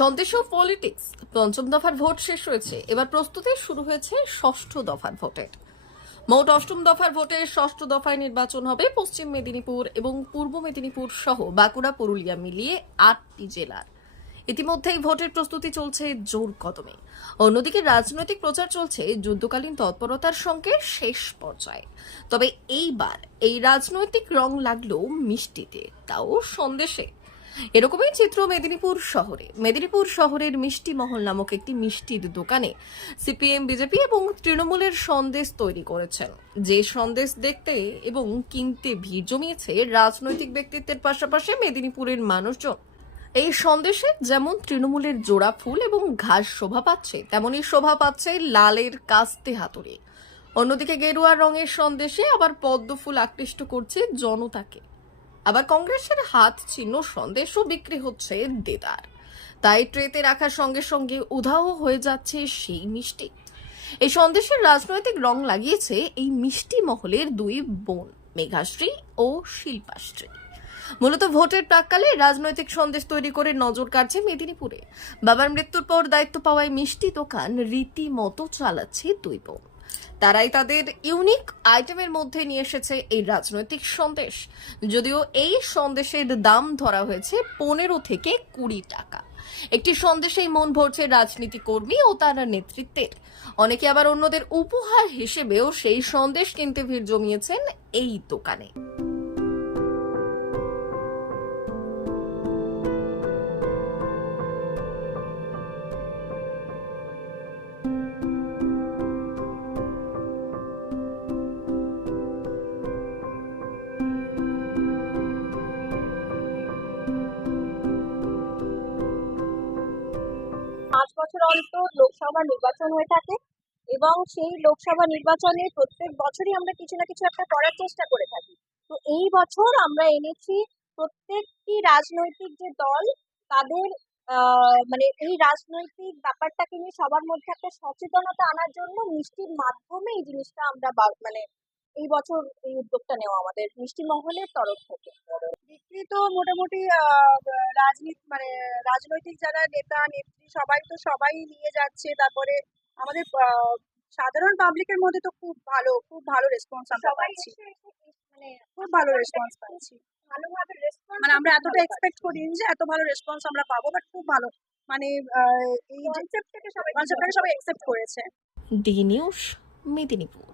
Sandesh politics, পঞ্চম দফার vote শেষ হয়েছে। এবার প্রস্তুতি শুরু হয়েছে ষষ্ঠ দফার ভোটের মোট অষ্টম দফার ভোটে ষষ্ঠ দফায় নির্বাচন হবে পশ্চিম মেদিনীপুর এবং পূর্ব মেদিনীপুর সহ বাঁকুড়া, পুরুলিয়া মিলিয়ে আটটি জেলার। ইতিমধ্যেই ভোটের প্রস্তুতি চলছে জোর কদমে। অন্যদিকে রাজনৈতিক প্রচার চলছে যুদ্ধকালীন তৎপরতার সঙ্গে শেষ পর্যায়ে। তবে এইবার এই রাজনৈতিক রং লাগল মিষ্টিতে, তাও সন্দেশে। এরকমই চিত্র মেদিনীপুর শহরে। মেদিনীপুর শহরের মিষ্টি মহল নামক একটি মিষ্টির দোকানে সিপিএম, বিজেপি এবং তৃণমূলের সন্দেশ তৈরি করেছেন। যে সন্দেশ দেখতে এবং কিনতে ভিড় জমিয়েছে রাজনৈতিক ব্যক্তিত্বের পাশাপাশি মেদিনীপুরের মানুষজন। এই সন্দেশে যেমন তৃণমূলের জোড়া ফুল এবং ঘাস শোভা পাচ্ছে তেমনই শোভা পাচ্ছে লালের কাস্তে হাতুড়ি। অন্যদিকে গেরুয়া রঙের সন্দেশে আবার পদ্ম ফুল আকৃষ্ট করছে জনতাকে। আবার কংগ্রেসের হাত চিহ্ন সন্দেশও বিক্রি হচ্ছে দেদার। তাই ট্রেতে রাখার সঙ্গে সঙ্গে উধাও হয়ে যাচ্ছে সেই মিষ্টি। এই সন্দেশের রাজনৈতিক রং লাগিয়েছে এই মিষ্টি মহলের দুই বোন, মেঘাশ্রী ও শিল্পাশ্রী। মূলত ভোটের প্রাককালে রাজনৈতিক সন্দেশ তৈরি করে নজর কাটছে মেদিনীপুরে। বাবার মৃত্যুর পর দায়িত্ব পাওয়ায় মিষ্টি দোকান রীতিমতো চালাচ্ছে দুই বোন। তারাই তাদের ইউনিক আইটেমের মধ্যে নিয়ে এসেছে এই রাজনৈতিক সন্দেশ। যদিও এই সন্দেশের দাম ধরা হয়েছে পনেরো থেকে কুড়ি টাকা। একটি সন্দেশেই মন ভরছে রাজনীতি কর্মী ও তার নেতৃত্বের। অনেকে আবার অন্যদের উপহার হিসেবেও সেই সন্দেশ কিনতে ভিড় জমিয়েছেন এই দোকানে। বছর অন্তর লোকসভা নির্বাচন হয়ে থাকে এবং সেই লোকসভা নির্বাচনে প্রত্যেক বছরই আমরা কিছু না কিছু একটা করার চেষ্টা করে থাকি। তো এই বছর আমরা এনেছি প্রত্যেকটি রাজনৈতিক যে দল, তাদের মানে এই রাজনৈতিক ব্যাপারটাকে নিয়ে সবার মধ্যে একটা সচেতনতা আনার জন্য মিষ্টির মাধ্যমে এই জিনিসটা আমরা মানে এই বছর এই উদ্যোগটা নেওয়া আমাদের মিষ্টি মহলের তরফ থেকে। বিক্রি তো মোটামুটি রাজনীতি মানে রাজনৈতিক যারা নেতা নেত্রী সবাই তো সবাই নিয়ে যাচ্ছে। তারপরে আমাদের আহ, সাধারণ পাবলিকের মধ্যে তো খুব ভালো খুব ভালো রেসপন্স আমরা পাচ্ছি। মানে খুব ভালো রেসপন্স পাচ্ছি। ভালোভাবে রেসপন্স মানে আমরা এতটা এক্সপেক্ট করিনি যে এত ভালো রেসপন্স আমরা পাবো বাট খুব ভালো। মানে আহ, এই কনসেপ্টটাকে সবাই কনসেপ্টটাকে সবাই অ্যাকসেপ্ট করেছে। D news Medinipur.